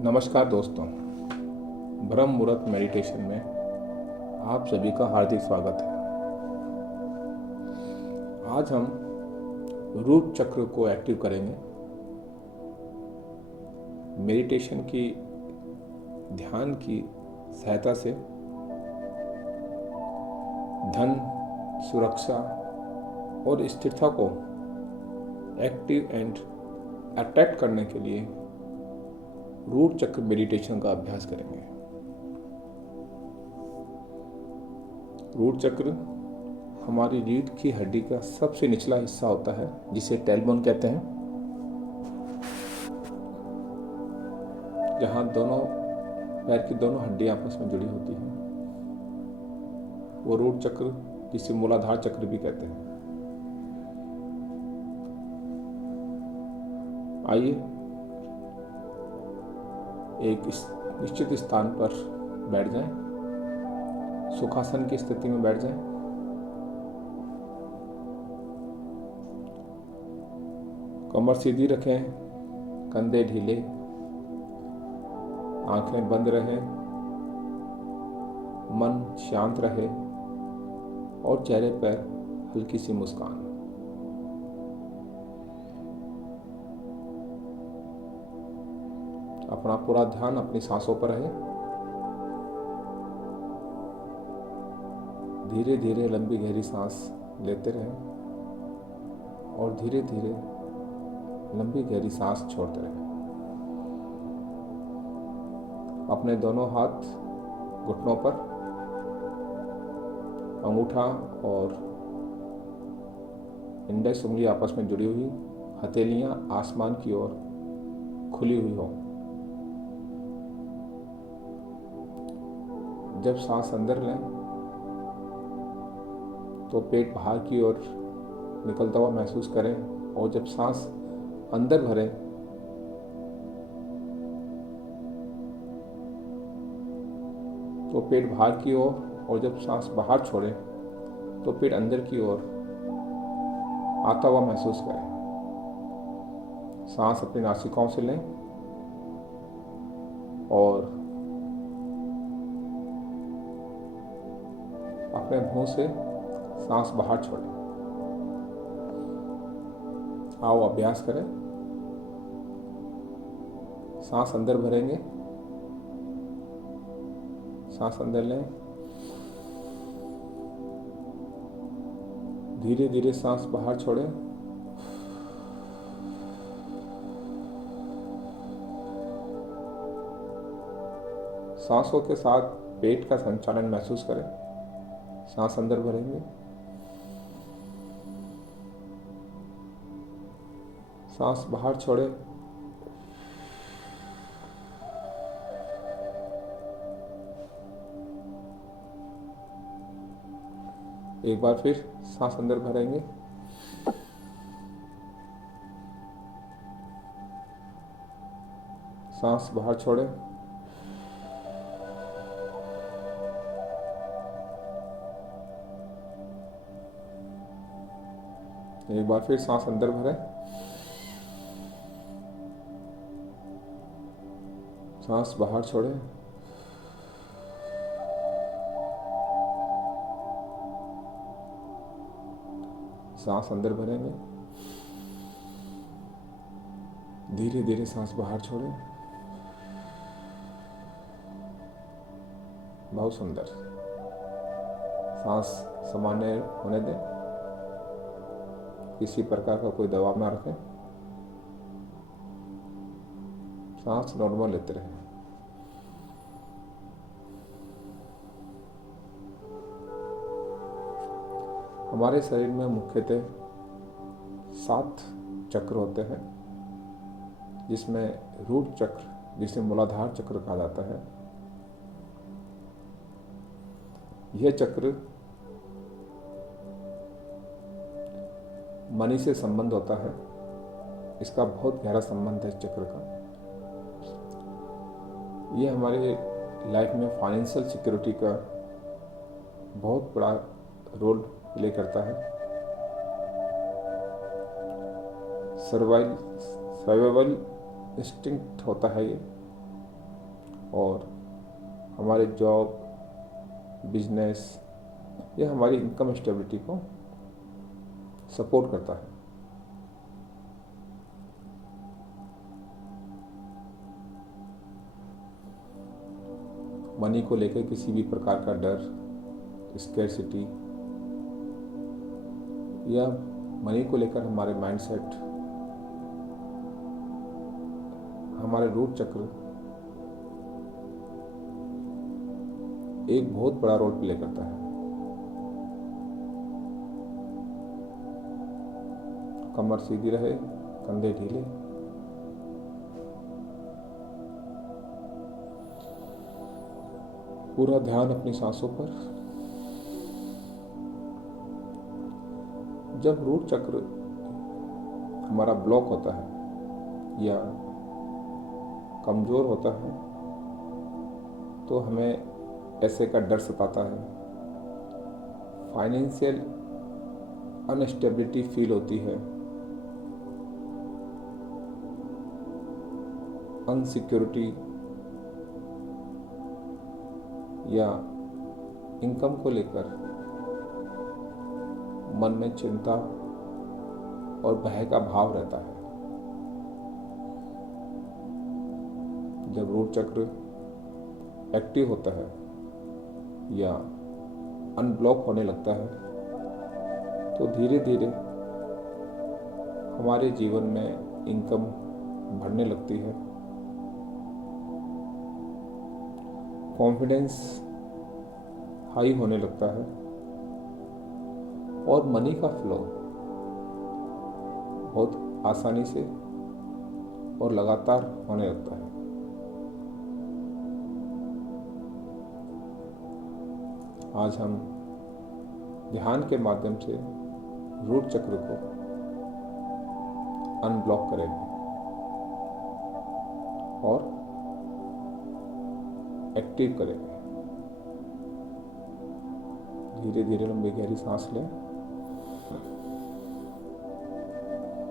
नमस्कार दोस्तों, ब्रह्म मुहूर्त मेडिटेशन में आप सभी का हार्दिक स्वागत है। आज हम रूट चक्र को एक्टिव करेंगे। मेडिटेशन की ध्यान की सहायता से धन, सुरक्षा और स्थिरता को एक्टिव एंड अट्रैक्ट करने के लिए रूट चक्र मेडिटेशन का अभ्यास करेंगे। रूट चक्र हमारी रीढ़ की हड्डी का सबसे निचला हिस्सा होता है, जिसे टेलबोन कहते हैं, जहाँ दोनों पैर की दोनों हड्डियां आपस में जुड़ी होती हैं। वो रूट चक्र, जिसे मूलाधार चक्र भी कहते हैं। आइए एक निश्चित स्थान पर बैठ जाएं, सुखासन की स्थिति में बैठ जाएं। कमर सीधी रखें, कंधे ढीले, आंखें बंद रहें, मन शांत रहे और चेहरे पर हल्की सी मुस्कान। अपना पूरा ध्यान अपनी सांसों पर रहे। धीरे धीरे लंबी गहरी सांस लेते रहें और धीरे धीरे लंबी गहरी सांस छोड़ते रहें। अपने दोनों हाथ घुटनों पर, अंगूठा और इंडेक्स उंगली आपस में जुड़ी हुई, हथेलियां आसमान की ओर खुली हुई हों। जब सांस अंदर लें तो पेट बाहर की ओर निकलता हुआ महसूस करें, और जब सांस अंदर भरें तो पेट बाहर की ओर, और जब सांस बाहर छोड़ें तो पेट अंदर की ओर आता हुआ महसूस करें। सांस अपनी नासिकाओं से लें और अपने मुंह से सांस बाहर छोड़ें। आओ अभ्यास करें। सांस अंदर भरेंगे, सांस अंदर लें, धीरे धीरे सांस बाहर छोड़ें। सांसों के साथ पेट का संचालन महसूस करें। सांस अंदर भरेंगे, सांस बाहर छोड़ें। एक बार फिर सांस अंदर भरेंगे, सांस बाहर छोड़ें। एक बार फिर सांस अंदर भरें, सांस बाहर छोड़ें। सांस अंदर भरेंगे, धीरे धीरे सांस बाहर छोड़ें। बहुत सुंदर। सांस सामान्य होने दें, किसी प्रकार का कोई दबाव ना रखें। सांस नॉर्मल लेते रहें। हमारे शरीर में मुख्यतः 7 चक्र होते हैं, जिसमें रूट चक्र, जिसे मूलाधार चक्र कहा जाता है, यह चक्र मनी से संबंध होता है। इसका बहुत गहरा संबंध है इस चक्र का। यह हमारे लाइफ में फाइनेंशियल सिक्योरिटी का बहुत बड़ा रोल प्ले करता है। सर्वाइवल इंस्टिंक्ट होता है ये, और हमारे जॉब, बिजनेस या हमारी इनकम स्टेबिलिटी को सपोर्ट करता है। मनी को लेकर किसी भी प्रकार का डर, स्कैरसिटी या मनी को लेकर हमारे माइंडसेट, हमारे रूट चक्र एक बहुत बड़ा रोल प्ले करता है। कमर सीधी रहे, कंधे ढीले, पूरा ध्यान अपनी सांसों पर। जब रूट चक्र हमारा ब्लॉक होता है या कमज़ोर होता है तो हमें ऐसे का डर सताता है, फाइनेंशियल अनस्टेबिलिटी फील होती है, अनसिक्योरिटी या इनकम को लेकर मन में चिंता और भय का भाव रहता है। जब रूट चक्र एक्टिव होता है या अनब्लॉक होने लगता है तो धीरे धीरे हमारे जीवन में इनकम बढ़ने लगती है, कॉन्फिडेंस हाई होने लगता है और मनी का फ्लो बहुत आसानी से और लगातार होने लगता है। आज हम ध्यान के माध्यम से रूट चक्र को अनब्लॉक करेंगे और एक्टिव करेंगे। धीरे धीरे लंबी गहरी सांस लें,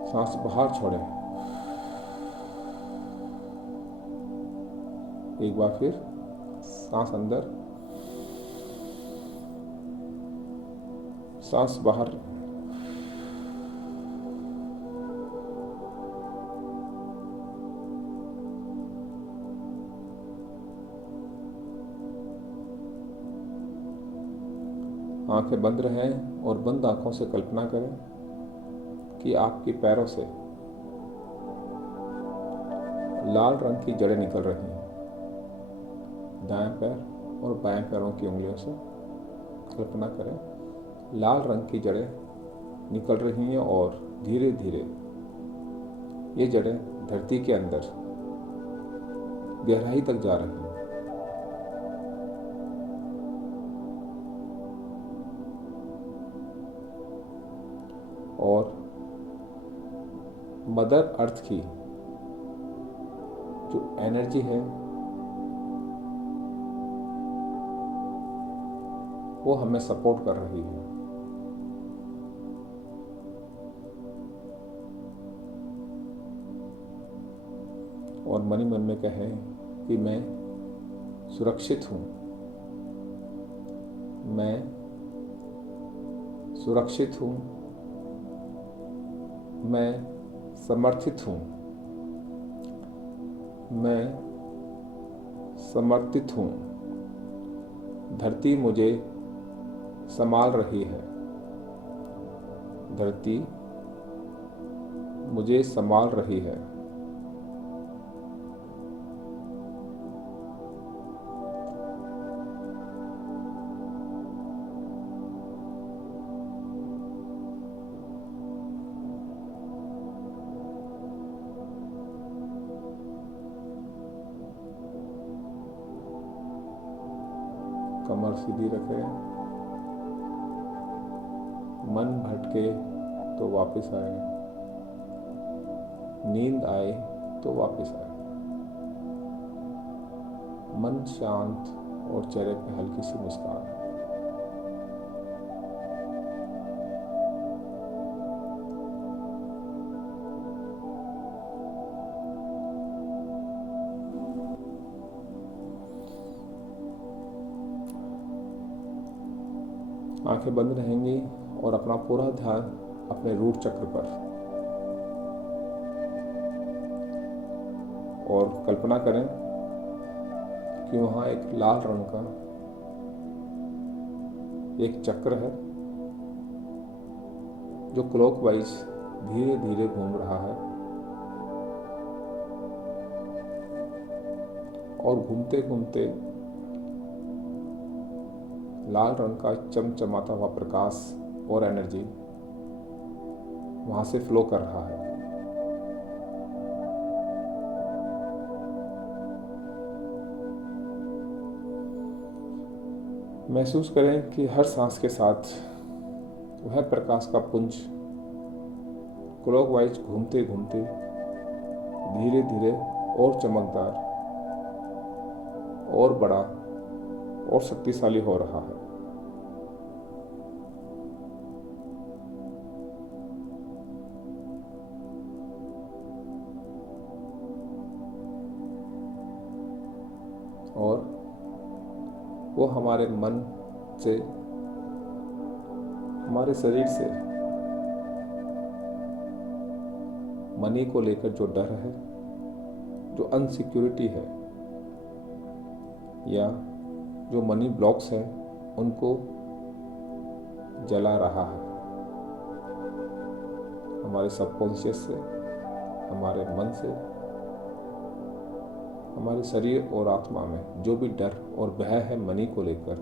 सांस बाहर छोड़ें। एक बार फिर सांस अंदर, सांस बाहर। आंखें बंद रहें और बंद आंखों से कल्पना करें कि आपके पैरों से लाल रंग की जड़ें निकल रही हैं। दाएं पैर और बाएं पैरों की उंगलियों से कल्पना करें लाल रंग की जड़ें निकल रही हैं और धीरे धीरे ये जड़ें धरती के अंदर गहराई तक जा रही हैं। और मदर अर्थ की जो एनर्जी है वो हमें सपोर्ट कर रही है। और मन ही मन में कहें कि मैं सुरक्षित हूँ, मैं सुरक्षित हूँ, मैं समर्थित हूँ, मैं समर्थित हूँ। धरती मुझे संभाल रही है, धरती मुझे संभाल रही है। कमर सीधी रखें, मन भटके तो वापस आए, नींद आए तो वापस आए। मन शांत और चेहरे पे हल्की सी मुस्कान। आंखें बंद रहेंगी और अपना पूरा ध्यान अपने रूट चक्र पर, और कल्पना करें कि वहाँ एक लाल रंग का एक चक्र है जो क्लॉकवाइज धीरे धीरे घूम रहा है, और घूमते घूमते लाल रंग का चमचमाता हुआ प्रकाश और एनर्जी वहाँ से फ्लो कर रहा है। महसूस करें कि हर सांस के साथ वह प्रकाश का पुंज क्लॉकवाइज घूमते घूमते धीरे धीरे और चमकदार और बड़ा और शक्तिशाली हो रहा है। और वो हमारे मन से, हमारे शरीर से मनी को लेकर जो डर है, जो अनसिक्योरिटी है, या जो मनी ब्लॉक्स हैं, उनको जला रहा है। हमारे सबकॉन्शियस से, हमारे मन से, हमारे शरीर और आत्मा में जो भी डर और भय है मनी को लेकर,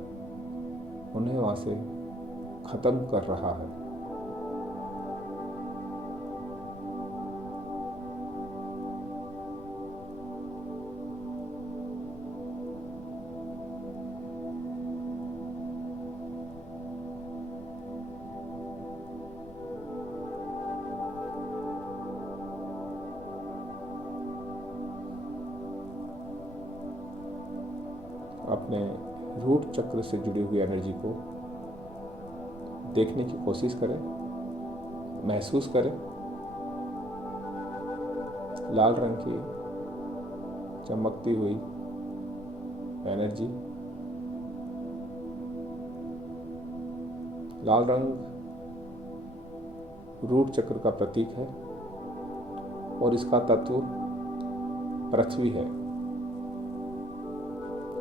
उन्हें वहाँ से खत्म कर रहा है। अपने रूट चक्र से जुड़ी हुई एनर्जी को देखने की कोशिश करें, महसूस करें। लाल रंग की चमकती हुई एनर्जी, लाल रंग रूट चक्र का प्रतीक है और इसका तत्व पृथ्वी है।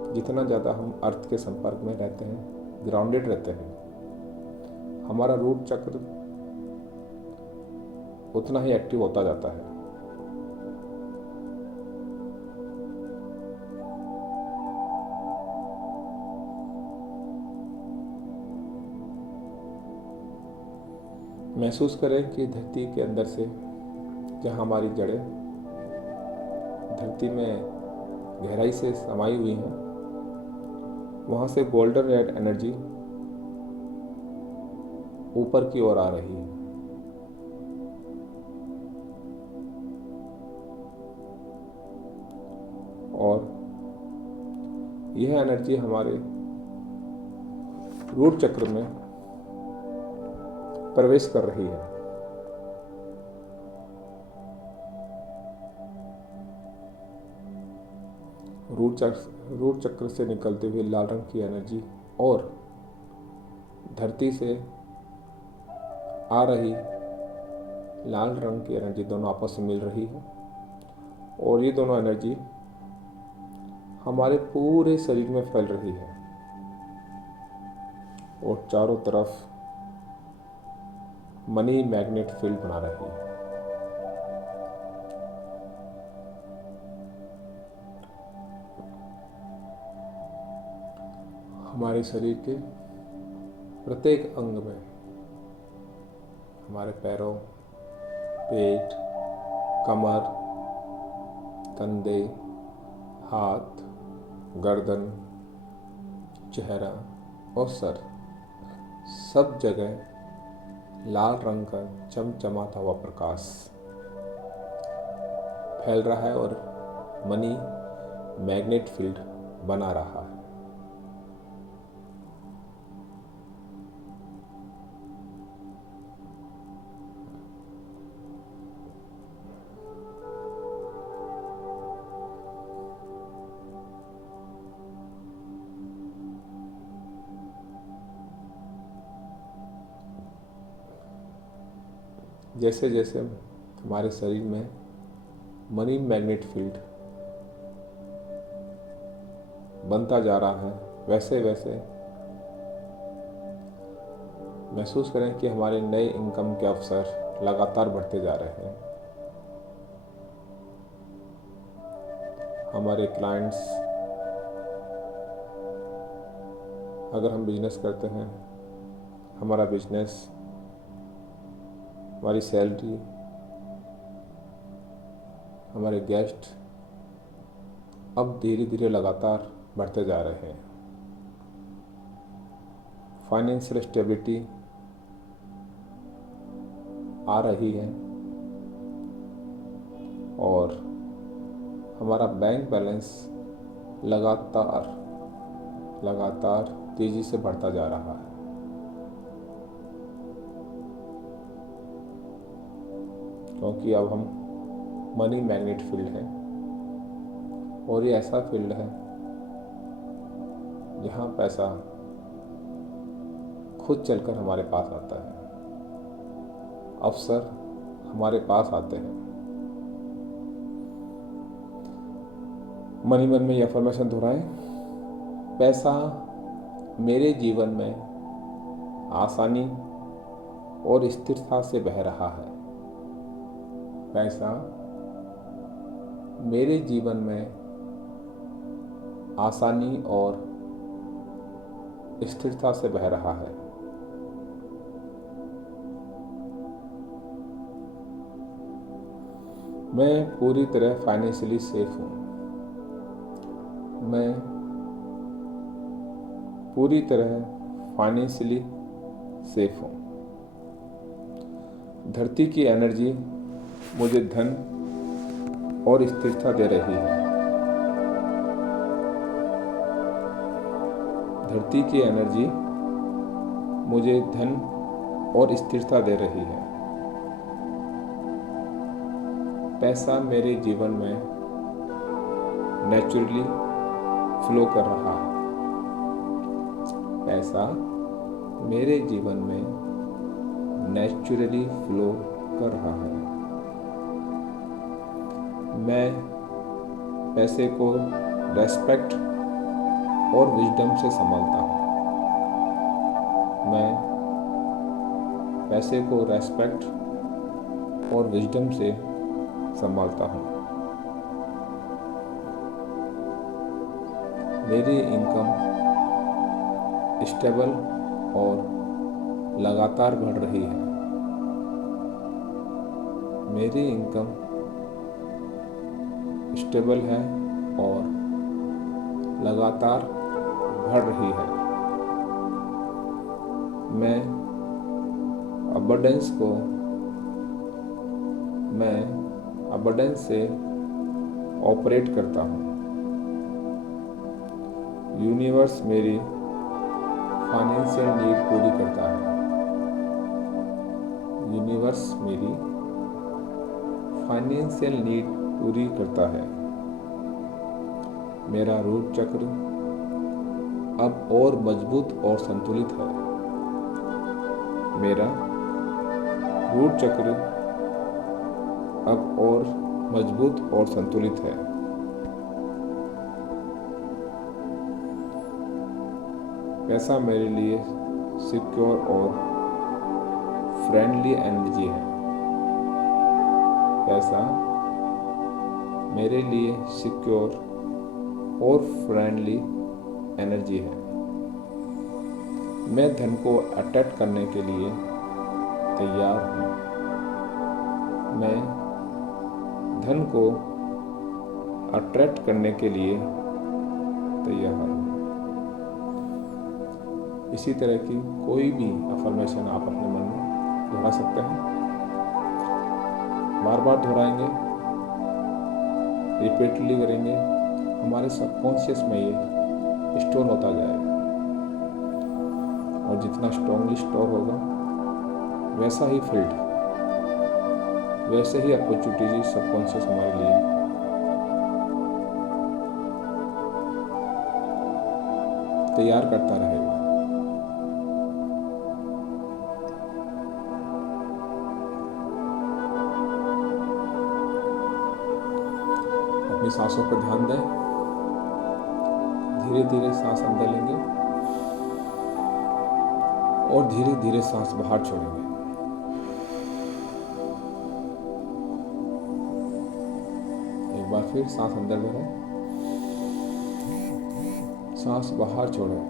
जितना ज़्यादा हम अर्थ के संपर्क में रहते हैं, ग्राउंडेड रहते हैं, हमारा रूट चक्र उतना ही एक्टिव होता जाता है। महसूस करें कि धरती के अंदर से, जहाँ हमारी जड़ें धरती में गहराई से समाई हुई हैं, वहाँ से गोल्डन रेड एनर्जी ऊपर की ओर आ रही है। और यह एनर्जी हमारे रूट चक्र में प्रवेश कर रही है। रूट चक्र से निकलते हुए लाल रंग की एनर्जी और धरती से आ रही लाल रंग की एनर्जी दोनों आपस में मिल रही है, और ये दोनों एनर्जी हमारे पूरे शरीर में फैल रही है और चारों तरफ मनी मैग्नेट फील्ड बना रही है। हमारे शरीर के प्रत्येक अंग में, हमारे पैरों, पेट, कमर, कंधे, हाथ, गर्दन, चेहरा और सर, सब जगह लाल रंग का चमचमाता हुआ प्रकाश फैल रहा है और मनी मैग्नेट फील्ड बना रहा है। जैसे जैसे हमारे शरीर में मनी मैग्नेट फील्ड बनता जा रहा है, वैसे वैसे महसूस करें कि हमारे नए इनकम के अवसर लगातार बढ़ते जा रहे हैं। हमारे क्लाइंट्स, अगर हम बिजनेस करते हैं, हमारा बिजनेस, हमारी सैलरी, हमारे गेस्ट अब धीरे धीरे लगातार बढ़ते जा रहे हैं। फाइनेंशियल स्टेबिलिटी आ रही है और हमारा बैंक बैलेंस लगातार तेज़ी से बढ़ता जा रहा है। क्योंकि अब हम मनी मैग्नेट फील्ड है और ये ऐसा फील्ड है जहाँ पैसा खुद चलकर हमारे पास आता है, अवसर हमारे पास आते हैं। मन में ये अफर्मेशन दोहराएं, पैसा मेरे जीवन में आसानी और स्थिरता से बह रहा है। पैसा मेरे जीवन में आसानी और स्थिरता से बह रहा है। मैं पूरी तरह फाइनेंशियली सेफ हूँ। मैं पूरी तरह फाइनेंशियली सेफ हूँ। धरती की एनर्जी मुझे धन और स्थिरता दे रही है। धरती की एनर्जी मुझे धन और स्थिरता दे रही है। पैसा मेरे जीवन में नेचुरली फ्लो कर रहा है। पैसा मेरे जीवन में नेचुरली फ्लो कर रहा है। मैं पैसे को रेस्पेक्ट और विजडम से संभालता हूँ। मैं पैसे को रेस्पेक्ट और विजडम से संभालता हूँ। मेरी इनकम स्टेबल और लगातार बढ़ रही है। मेरी इनकम स्टेबल है और लगातार बढ़ रही है। मैं अबंडेंस से ऑपरेट करता हूँ। यूनिवर्स मेरी फाइनेंशियल नीड पूरी करता है। यूनिवर्स मेरी फाइनेंशियल नीड पूरी करता है। मेरा रूट चक्र अब और मजबूत और संतुलित है। मेरा रूट चक्र अब और मजबूत और संतुलित है। पैसा मेरे लिए सिक्योर और फ्रेंडली एनर्जी है। पैसा मेरे लिए सिक्योर और फ्रेंडली एनर्जी है। मैं धन को अट्रैक्ट करने के लिए तैयार हूँ। मैं धन को अट्रैक्ट करने के लिए तैयार हूँ। इसी तरह की कोई भी अफर्मेशन आप अपने मन में दोहरा सकते हैं। बार बार दोहराएंगे, रिपीटली करेंगे, हमारे सबकॉन्शियस में ये स्टोर होता जाएगा और जितना स्ट्रांगली स्टोर होगा वैसा ही फील्ड, वैसे ही अपॉर्चुनिटीज सबकॉन्शियस हमारे लिए तैयार करता रहेगा। सांसों पर ध्यान दें। धीरे धीरे सांस अंदर लेंगे और धीरे धीरे सांस बाहर छोड़ेंगे। एक बार फिर सांस अंदर भरें, सांस बाहर छोड़ें।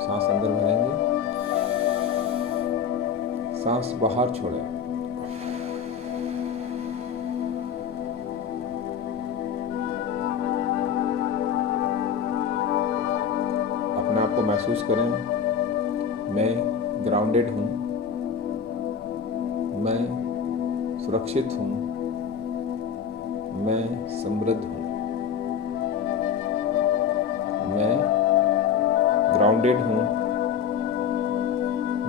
सांस अंदर भरेंगे, सांस बाहर छोड़ें। अपने आप को महसूस करें, मैं ग्राउंडेड हूँ, मैं सुरक्षित हूँ, मैं समृद्ध हूँ। मैं ग्राउंडेड हूँ,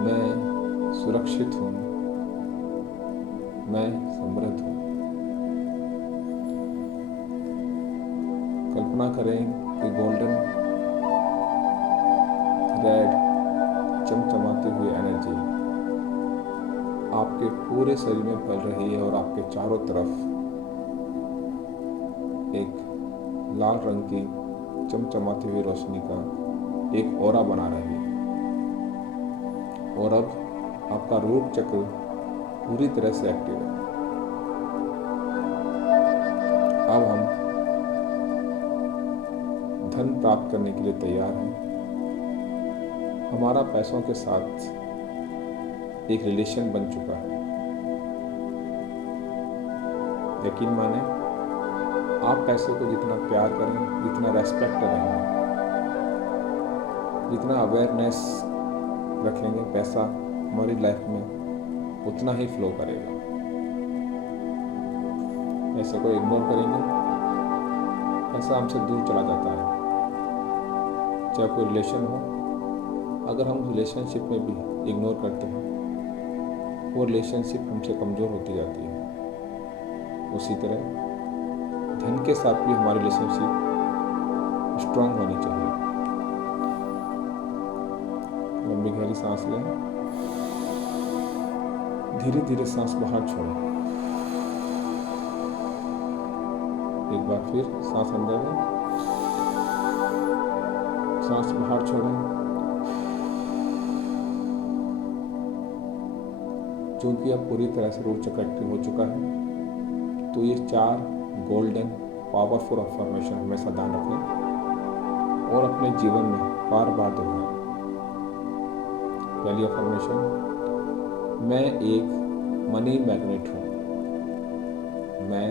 मैं सुरक्षित हूँ, मैं समृद्ध हूँ। कल्पना करें कि गोल्डन रेड चमचमाती हुई एनर्जी आपके पूरे शरीर में फैल रही है और आपके चारों तरफ एक लाल रंग की चमचमाती हुई रोशनी का एक ऑरा बना रही है। और अब आपका रूट चक्र पूरी तरह से एक्टिव है। अब हम धन प्राप्त करने के लिए तैयार हैं। हमारा पैसों के साथ एक रिलेशन बन चुका है। यकीन माने, आप पैसे को जितना प्यार करें, जितना रेस्पेक्ट करेंगे, जितना अवेयरनेस रखेंगे, पैसा हमारी लाइफ में उतना ही फ्लो करेगा। पैसे को इग्नोर करेंगे, पैसा हमसे दूर चला जाता है। चाहे कोई रिलेशन हो, अगर हम रिलेशनशिप में भी इग्नोर करते हैं, वो रिलेशनशिप हमसे कमज़ोर होती जाती है। उसी तरह धन के साथ भी हमारी रिलेशनशिप स्ट्रांग होनी चाहिए। लंबी गहरी सांस लें, धीरे धीरे सांस बाहर छोड़ें। एक बार फिर सांस अंदर लें, सांस बाहर छोड़ें। क्योंकि अब पूरी तरह से रूट चक्र एक्टिव हो चुका है, तो ये 4 गोल्डन पावरफुल अफर्मेशन हमेशा ध्यान रखें और अपने जीवन में बार बार दोहराएं। पहली अफर्मेशन, मैं एक मनी मैग्नेट हूँ। मैं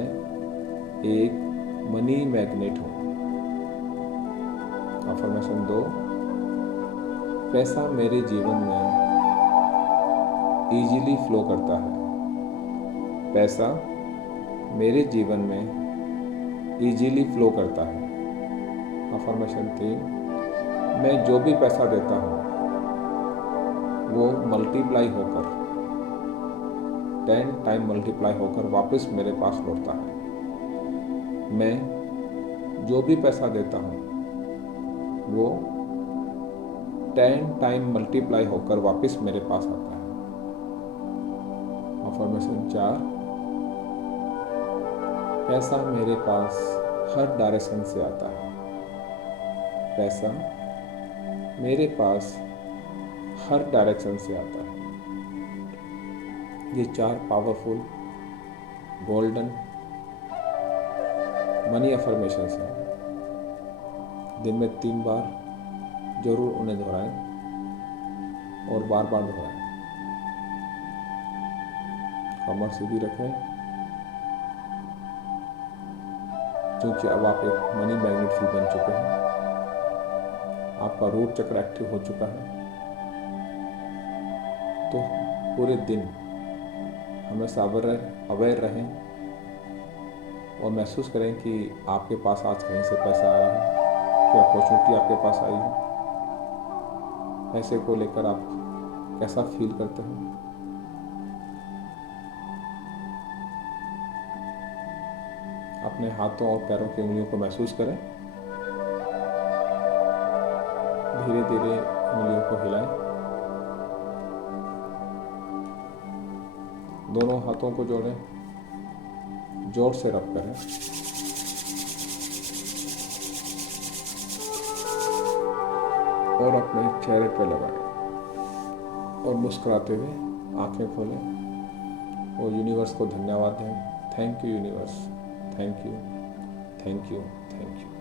एक मनी मैग्नेट हूँ। अफर्मेशन 2, पैसा मेरे जीवन में इजीली फ्लो करता है। पैसा मेरे जीवन में इजीली फ्लो करता है। अफर्मेशन 3, मैं जो भी पैसा देता हूँ वो मल्टीप्लाई होकर 10 टाइम मल्टीप्लाई होकर वापस मेरे पास लौटता है। मैं जो भी पैसा देता हूँ वो 10 टाइम मल्टीप्लाई होकर वापस मेरे पास आता है। अफर्मेशन 4, पैसा मेरे पास हर डायरेक्शन से आता है। पैसा मेरे पास हर डायरेक्शन से आता है। ये 4 पावरफुल गोल्डन मनी अफर्मेशंस हैं। दिन में 3 बार जरूर उन्हें दोहराएं और बार बार दोहराएं। कमर सीधी रखें, क्योंकि अब आप एक मनी मैग्नेट फील बन चुके हैं। आपका रूट चक्र एक्टिव हो चुका है। तो पूरे दिन हमेशा अवेयर रहें और महसूस करें कि आपके पास आज कहीं से पैसा आ रहा है, कोई अपॉर्चुनिटी आपके पास आई है। पैसे को लेकर आप कैसा फील करते हैं। अपने हाथों और पैरों की उंगलियों को महसूस करें। धीरे धीरे उंगलियों को हिलाएं। दोनों हाथों को जोड़ें, जोर से रब करें। और अपने चेहरे पर लगाएं और मुस्कुराते हुए आंखें खोलें और यूनिवर्स को धन्यवाद दें। Thank you universe, thank you, thank you, thank you.